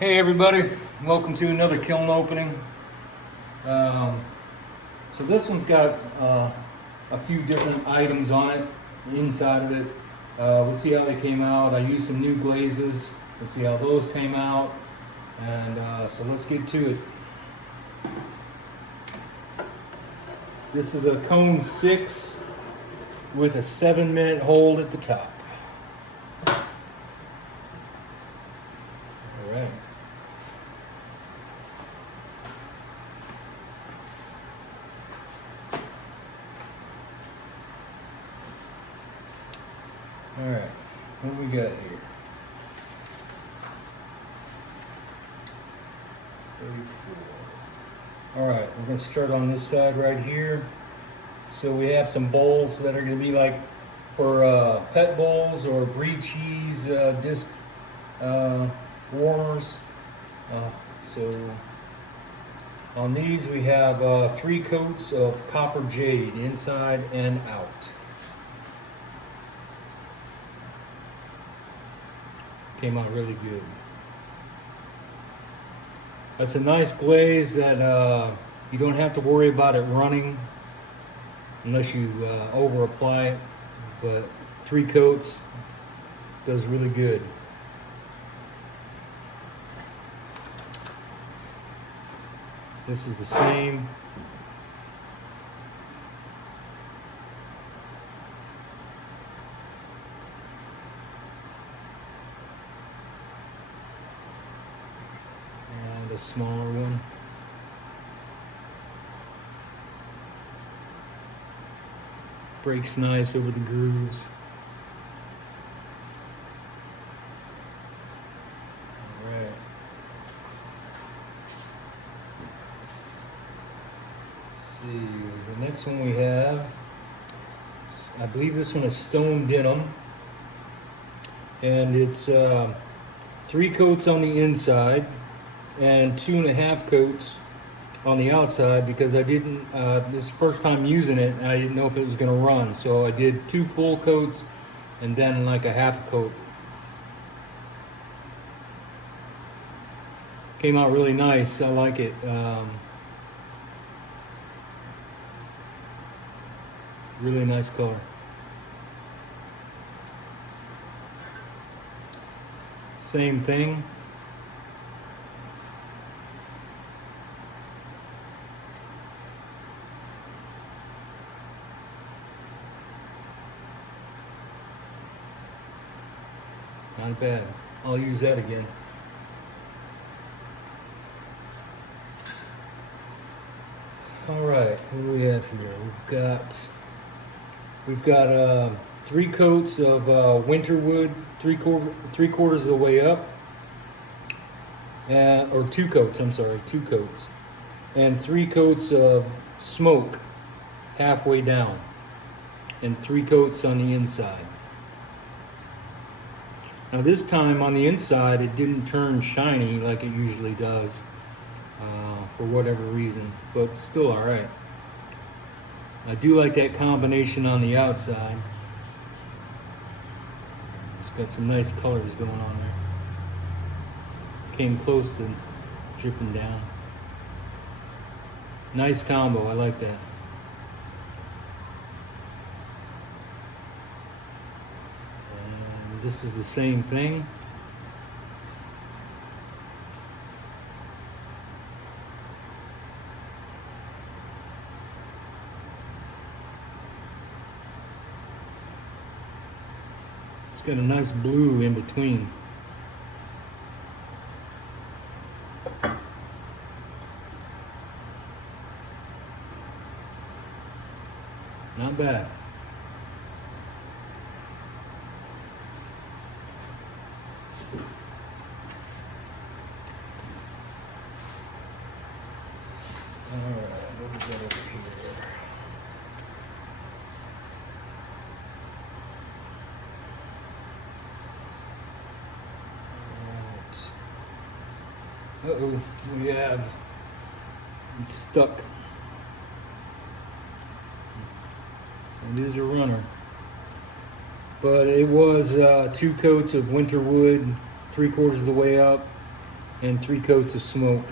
Hey everybody, welcome to another kiln opening. So this one's got a few different items on it, inside of it. We'll see how they came out. I used some new glazes. We'll see how those came out. And so let's get to it. This is a cone 6 with a 7-minute hold at the top. All right. All right, what do we got here? 34. All right, we're gonna start on this side right here. So we have some bowls that are gonna be like for pet bowls or brie cheese disc warmers. So on these we have 3 coats of copper jade inside and out. Came out really good. That's a nice glaze that you don't have to worry about it running unless you over apply it, but 3 coats does really good. This is the same. A smaller one. Breaks nice over the grooves. All right. Let's see, the next one we have, I believe this one is stone denim, and it's 3 coats on the inside and 2.5 coats on the outside because I didn't, this is the first time using it and I didn't know if it was going to run. So I did 2 full coats and then like a half coat. Came out really nice. I like it. Really nice color. Same thing. Not bad. I'll use that again. All right, what do we have here? We've got 3 coats of winter wood, three quarters of the way up, or 2 coats. I'm sorry, 2 coats, and 3 coats of smoke halfway down, and 3 coats on the inside. Now this time on the inside it didn't turn shiny like it usually does for whatever reason, but still alright. I do like that combination on the outside. It's got some nice colors going on there. Came close to dripping down. Nice combo, I like that. This is the same thing. It's got a nice blue in between. Not bad. Alright, what we got over here? Alright. Uh-oh, we have it's stuck. It is a runner. But it was 2 coats of winter wood, 3/4 of the way up, and 3 coats of smoke.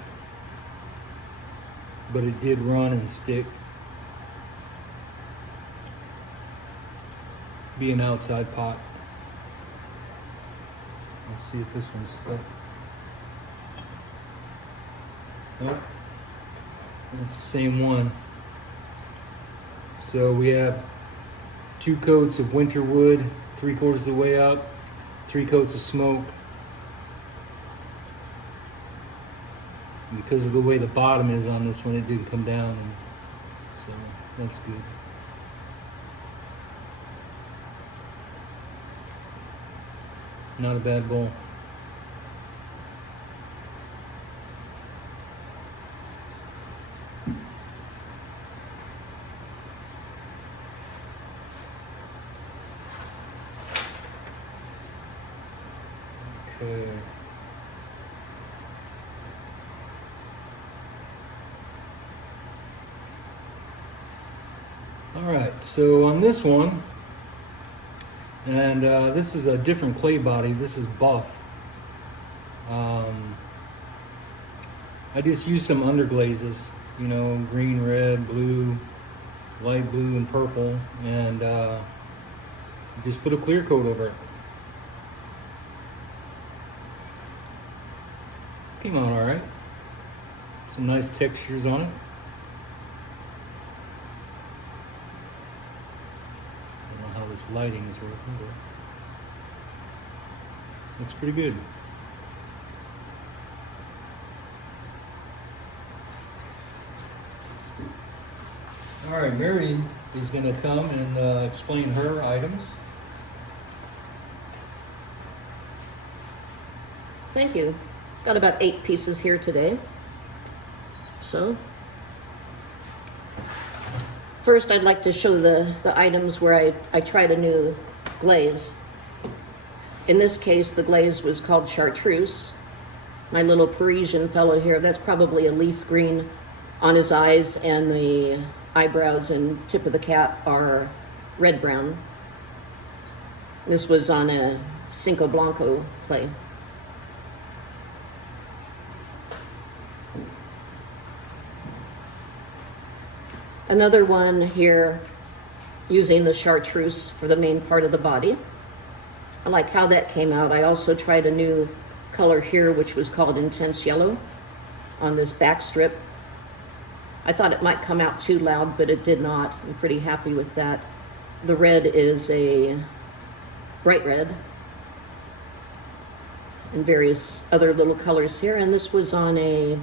But it did run and stick. Be an outside pot. Let's see if this one's stuck. Nope. It's the same one. So we have 2 coats of winter wood, 3/4 of the way up, 3 coats of smoke. Because of the way the bottom is on this one, it didn't come down, and so that's good. Not a bad bowl. Okay. All right, so on this one, and this is a different clay body. This is Buff. I just used some underglazes, you know, green, red, blue, light blue, and purple, and just put a clear coat over it. Came out all right. Some nice textures on it. This lighting is working, but looks pretty good. All right, Mary is going to come and explain her items. Thank you. Got about 8 pieces here today. So first, I'd like to show the items where I tried a new glaze. In this case, the glaze was called chartreuse. My little Parisian fellow here, that's probably a leaf green on his eyes, and the eyebrows and tip of the cap are red-brown. This was on a Cinco Blanco clay. Another one here using the chartreuse for the main part of the body. I like how that came out. I also tried a new color here, which was called Intense Yellow, on this back strip. I thought it might come out too loud, but it did not. I'm pretty happy with that. The red is a bright red, and various other little colors here. And this was on a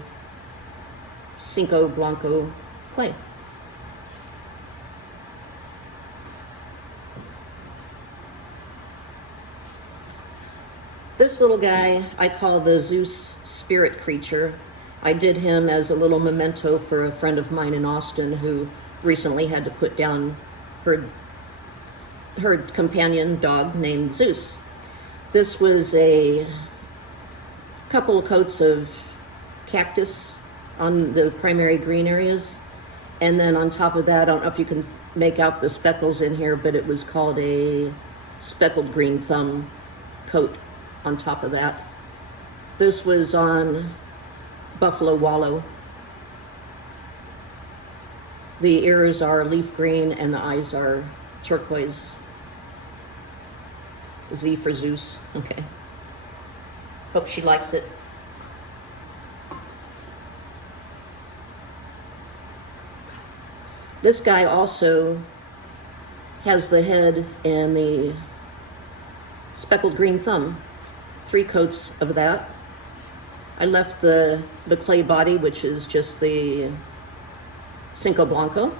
Cinco Blanco clay. This little guy I call the Zeus spirit creature. I did him as a little memento for a friend of mine in Austin who recently had to put down her companion dog named Zeus. This was a couple of coats of cactus on the primary green areas, and then on top of that, I don't know if you can make out the speckles in here, but it was called a speckled green thumb coat on top of that. This was on Buffalo Wallow. The ears are leaf green and the eyes are turquoise. Z for Zeus. Okay. Hope she likes it. This guy also has the head and the speckled green thumb. 3 coats of that. I left the clay body, which is just the Cinco Blanco.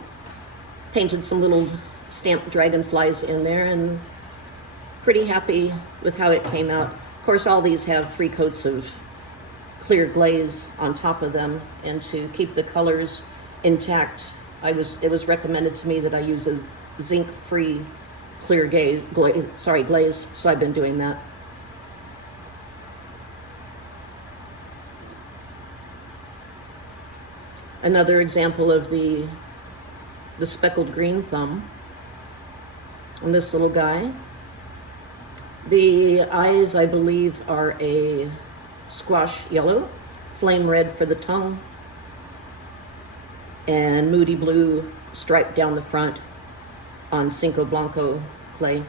Painted some little stamped dragonflies in there, and pretty happy with how it came out. Of course, all these have 3 coats of clear glaze on top of them, and to keep the colors intact, it was recommended to me that I use a zinc-free clear glaze, so I've been doing that. Another example of the speckled green thumb on this little guy. The eyes, I believe, are a squash yellow, flame red for the tongue, and moody blue stripe down the front on Cinco Blanco clay.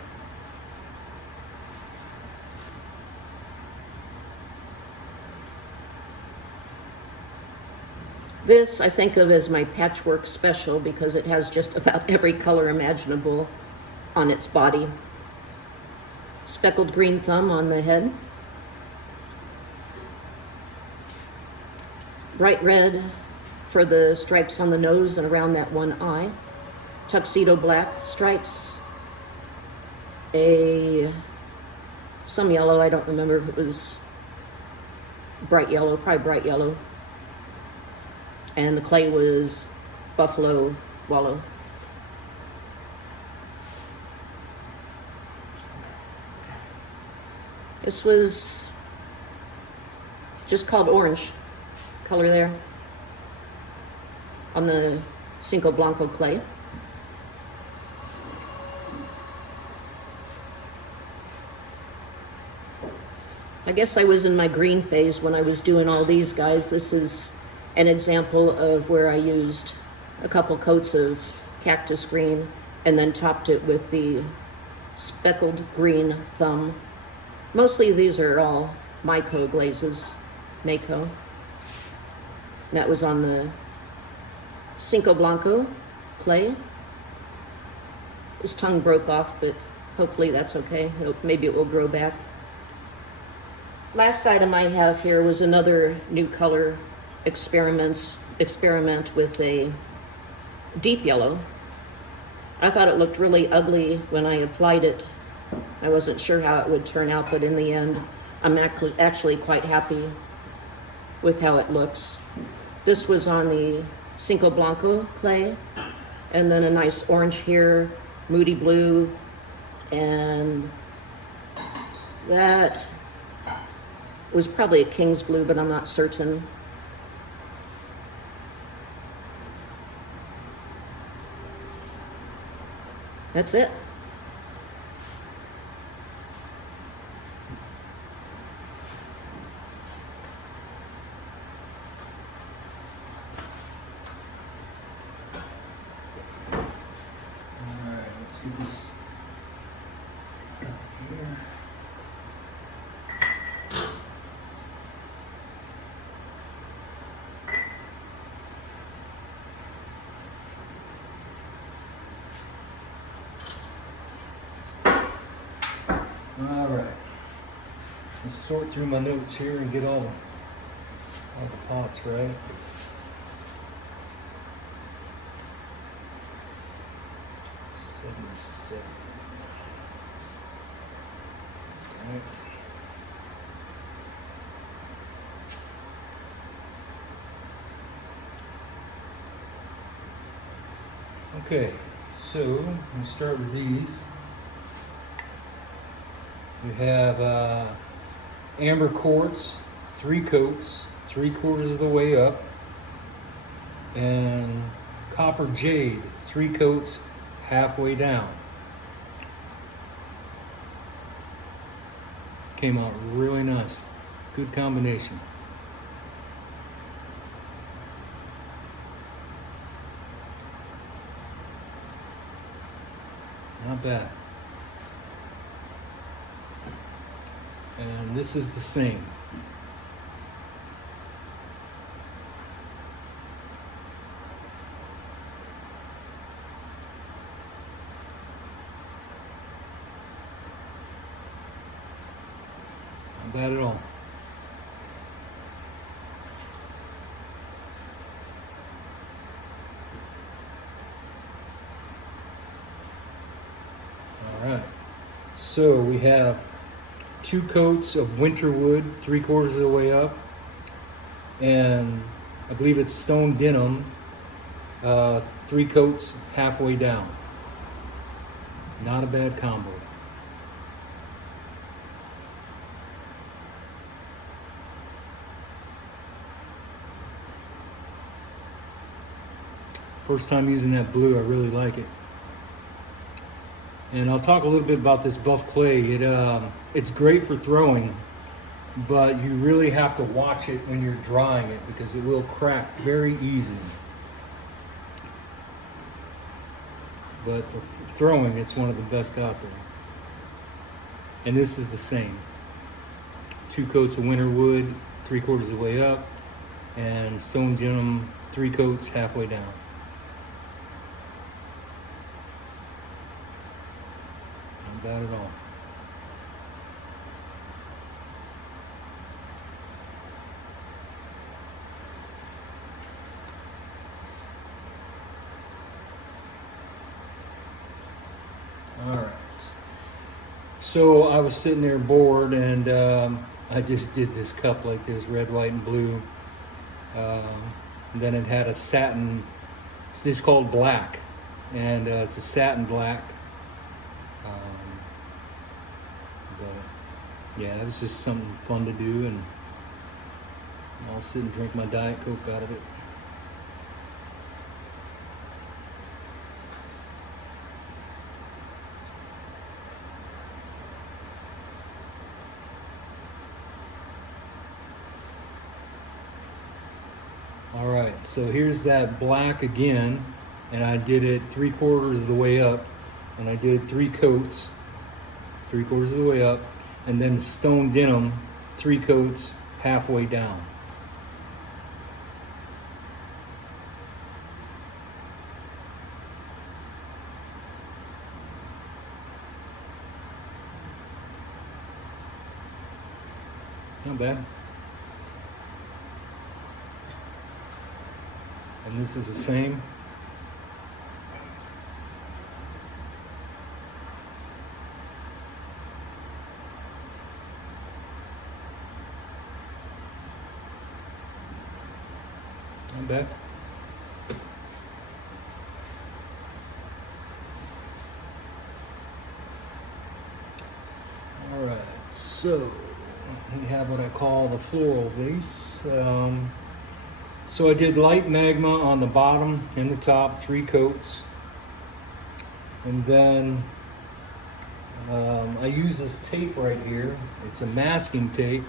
This I think of as my patchwork special because it has just about every color imaginable on its body. Speckled green thumb on the head. Bright red for the stripes on the nose and around that one eye. Tuxedo black stripes. Some yellow, I don't remember if it was bright yellow, probably bright yellow. And the clay was Buffalo Wallow. This was just called orange color there on the Cinco Blanco clay. I guess I was in my green phase when I was doing all these guys. This is an example of where I used a couple coats of cactus green and then topped it with the speckled green thumb. Mostly these are all Mako glazes, Mako. That was on the Cinco Blanco clay. His tongue broke off, but hopefully that's okay. Maybe it will grow back. Last item I have here was another new color experiment with a deep yellow. I thought it looked really ugly when I applied it. I wasn't sure how it would turn out, but in the end, I'm actually quite happy with how it looks. This was on the Cinco Blanco clay, and then a nice orange here, moody blue, and that was probably a king's blue, but I'm not certain. That's it. Alright, let's get this up here. Alright, let's sort through my notes here and get all the pots right. Right. Okay, so we'll start with these. We have amber quartz, 3 coats, 3/4 of the way up, and copper jade, 3 coats, halfway down. Came out really nice. Good combination. Not bad. And this is the same. Not bad at all. All right. So we have 2 coats of winter wood, 3/4 of the way up, and I believe it's stone denim, 3 coats halfway down. Not a bad combo. First time using that blue, I really like it. And I'll talk a little bit about this buff clay. It's great for throwing. but you really have to watch it when you're drying it because it will crack very easily. But for throwing, it's one of the best out there. And this is the same. 2 coats of winter wood, 3/4 of the way up, and stone denim, 3 coats halfway down. Not bad at all. All right. So I was sitting there bored, and I just did this cup like this, red, white, and blue. And then it had a satin. It's just called black, and it's a satin black. But yeah, it was just something fun to do, and I'll sit and drink my Diet Coke out of it. All right, so here's that black again, and I did it 3/4 of the way up, and I did 3 coats, 3/4 of the way up, and then stone denim, 3 coats halfway down. Not bad. And this is the same. Not bad. All right, so we have what I call the floral vase. So I did light magma on the bottom and the top, 3 coats. And then I use this tape right here. It's a masking tape,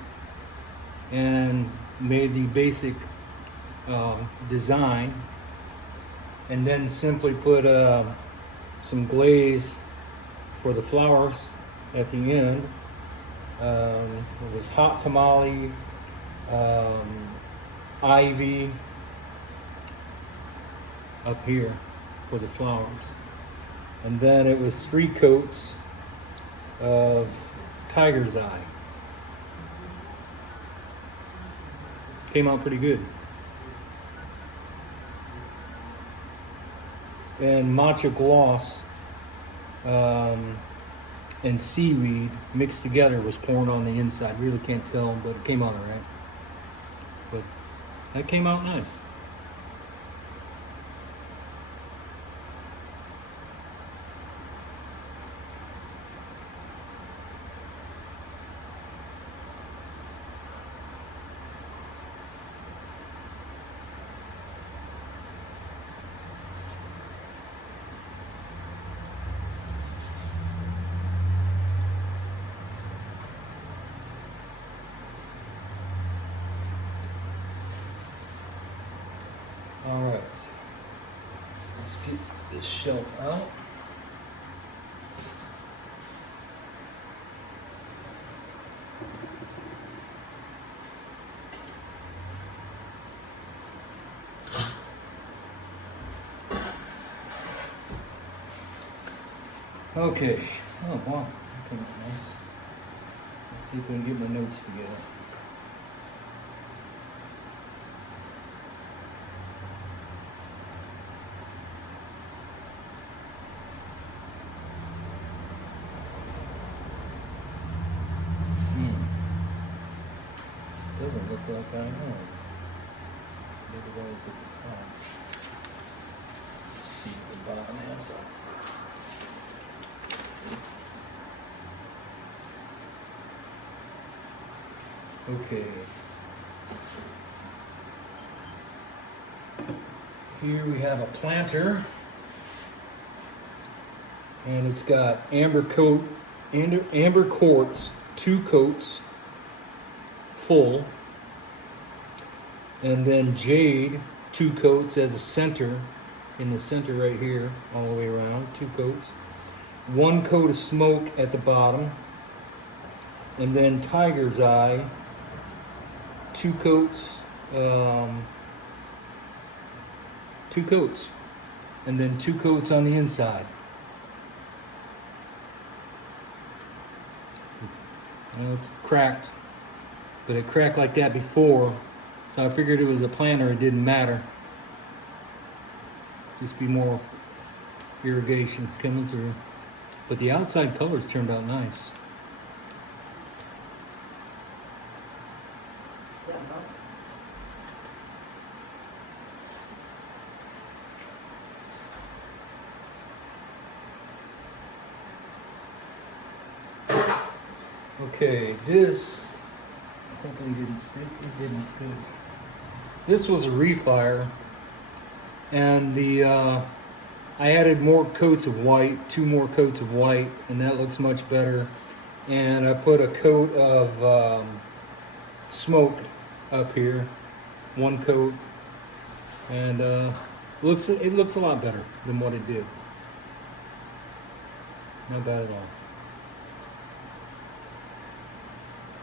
and made the basic design. And then simply put some glaze for the flowers at the end. It was hot tamale, ivy up here for the flowers, and then it was 3 coats of tiger's eye. Came out pretty good. And matcha gloss and seaweed mixed together was poured on the inside. Really can't tell, but it came out all right. But that came out nice. All right, let's get this shelf out. Okay, oh wow, that came out nice. Let's see if we can get my notes together. Doesn't look like I know. Maybe that was at the top. Let's see what the bottom has up. Okay. Here we have a planter, and it's got amber quartz, 2 coats, full. And then jade, 2 coats as a center, in the center right here, all the way around, 2 coats. 1 coat of smoke at the bottom. And then tiger's eye, 2 coats, 2 coats. And then 2 coats on the inside. I know it's cracked, but it cracked like that before, so I figured it was a planter, it didn't matter. Just be more irrigation coming through. But the outside colors turned out nice. Okay, this hopefully didn't stick. It didn't. Good. This was a refire, and I added more coats of white, 2 more coats of white, and that looks much better. And I put a coat of smoke up here, 1 coat, and it looks a lot better than what it did. Not bad at all.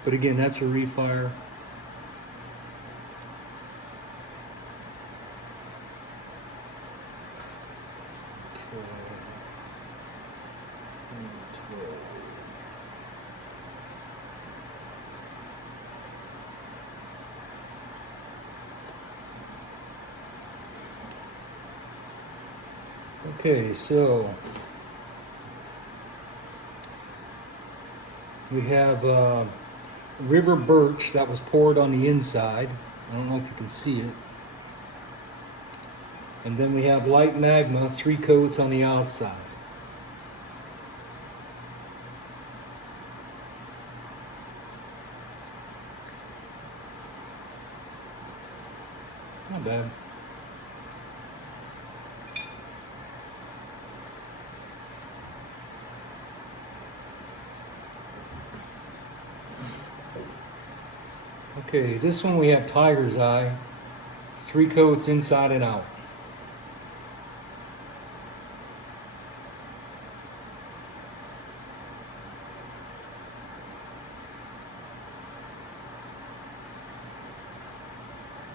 But again, that's a refire. Okay, so we have river birch that was poured on the inside. I don't know if you can see it. And then we have light magma, 3 coats on the outside. Not bad. Okay, this one we have tiger's eye, 3 coats inside and out.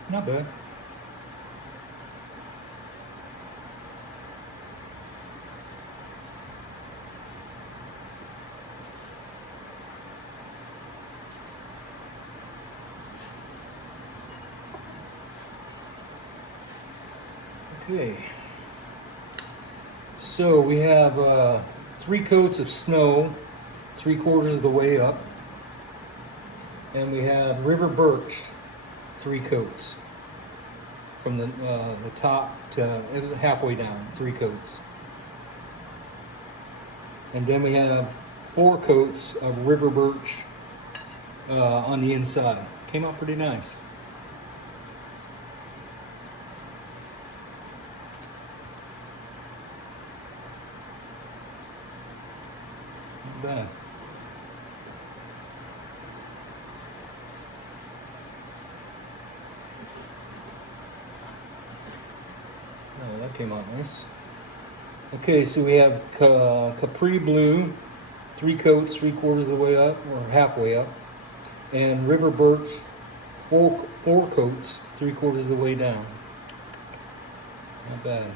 Not bad. Okay, so we have 3 coats of snow, 3/4 of the way up, and we have river birch, 3 coats from the top to halfway down, 3 coats, and then we have 4 coats of river birch on the inside. Came out pretty nice. Bad. Oh, that came out nice. Okay, so we have Capri Blue, 3 coats, 3/4 of the way up, or halfway up, and River Birch, 4 coats, 3/4 of the way down. Not bad.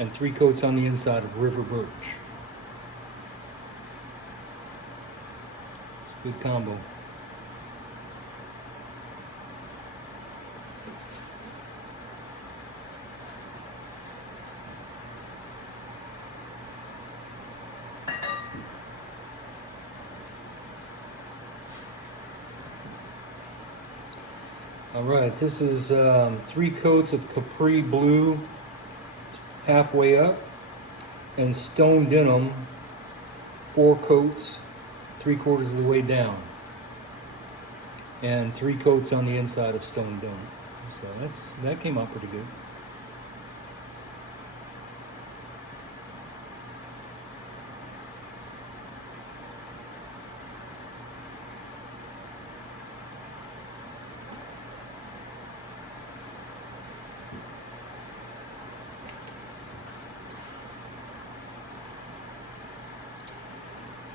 And 3 coats on the inside of River Birch. Good combo. All right, this is 3 coats of Capri Blue halfway up, and Stone Denim, 4 coats, 3/4 of the way down, and 3 coats on the inside of Stone Denim. So that came out pretty good.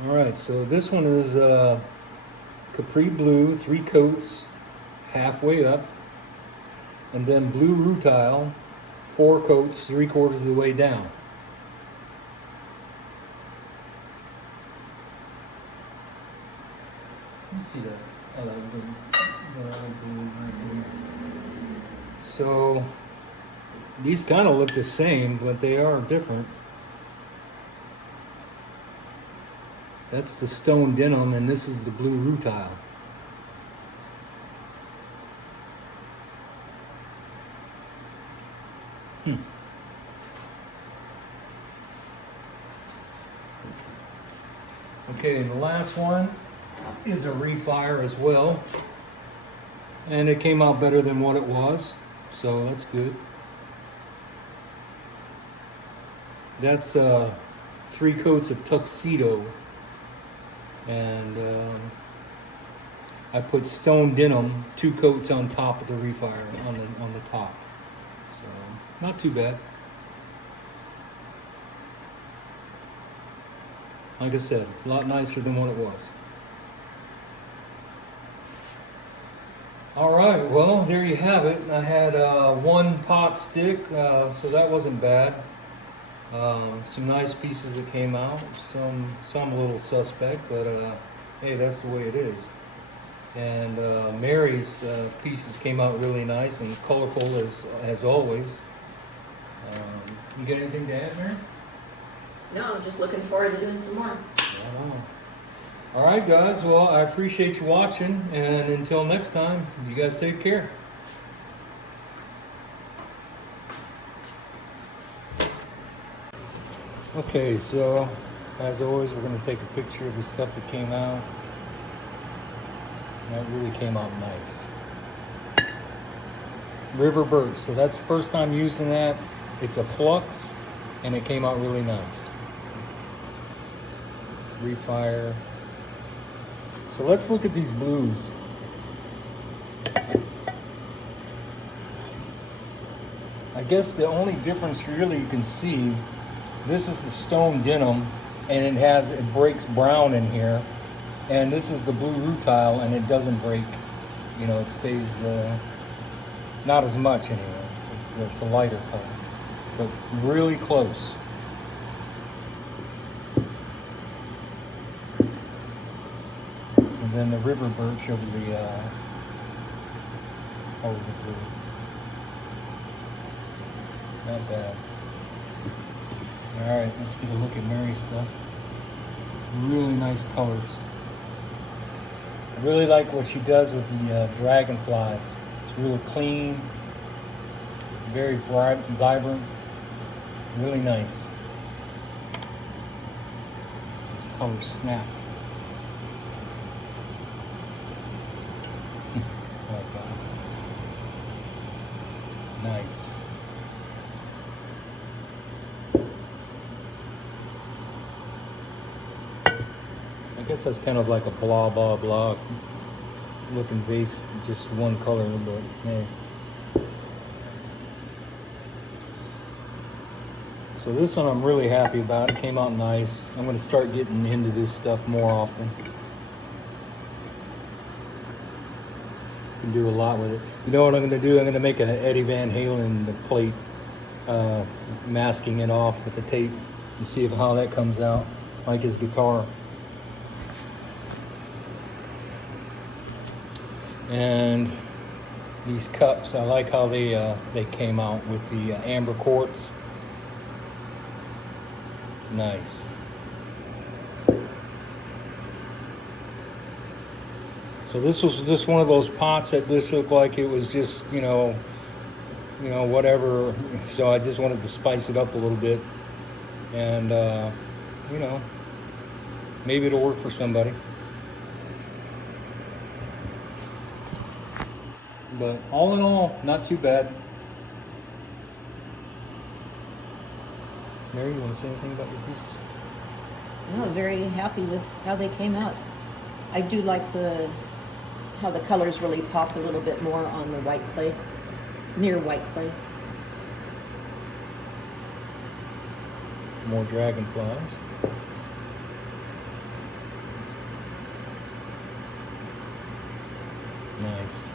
All right, so this one is Capri Blue, 3 coats, halfway up, and then blue rutile, 4 coats, 3/4 of the way down. Let me see that. Oh, that blue. So these kind of look the same, but they are different. That's the stone denim, and this is the blue rutile. Okay, the last one is a refire as well, and it came out better than what it was, so that's good. That's 3 coats of tuxedo, and I put stone denim, 2 coats on top of the refire on the top, so not too bad. Like I said, a lot nicer than what it was. All right, well, there you have it. I had 1 pot stick, so that wasn't bad. Some nice pieces that came out, some a little suspect, but hey, that's the way it is. And Mary's pieces came out really nice and colorful as always. You got anything to add, Mary? No, I'm just looking forward to doing some more. Wow. All right, guys. Well, I appreciate you watching, and until next time, you guys take care. Okay, so as always, we're going to take a picture of the stuff that came out. That really came out nice. River Birch. So that's the first time using that. It's a flux, and it came out really nice. Refire. So let's look at these blues. I guess the only difference really you can see, this is the stone denim, and it breaks brown in here, and this is the blue rutile, and it doesn't break. You know, it stays not as much anyway. It's a lighter color, but really close. And then the river birch over the blue. Not bad. All right, let's get a look at Mary's stuff. Really nice colors. I really like what she does with the dragonflies. It's really clean, very bright, vibrant, really nice. These colors snap. Like that. Nice. I guess that's kind of like a blah blah blah looking vase, just one color, but hey. So this one I'm really happy about. It came out nice. I'm going to start getting into this stuff more often. Can do a lot with it. You know what I'm going to do? I'm going to make an Eddie Van Halen plate, masking it off with the tape, and see how that comes out, like his guitar. And these cups, I like how they came out with the amber quartz. Nice. So this was just one of those pots that just looked like it was just, you know, whatever. So I just wanted to spice it up a little bit, and you know, maybe it'll work for somebody. But all in all, not too bad. Mary, you want to say anything about your pieces? No, very happy with how they came out. I do like how the colors really pop a little bit more on the white clay, near white clay. More dragonflies. Nice.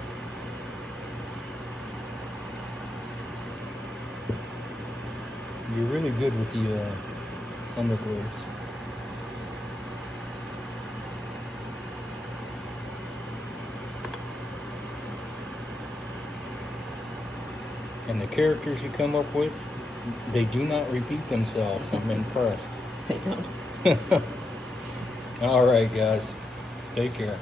You're really good with the underglaze. And the characters you come up with, they do not repeat themselves. I'm impressed. I don't. All right, guys. Take care.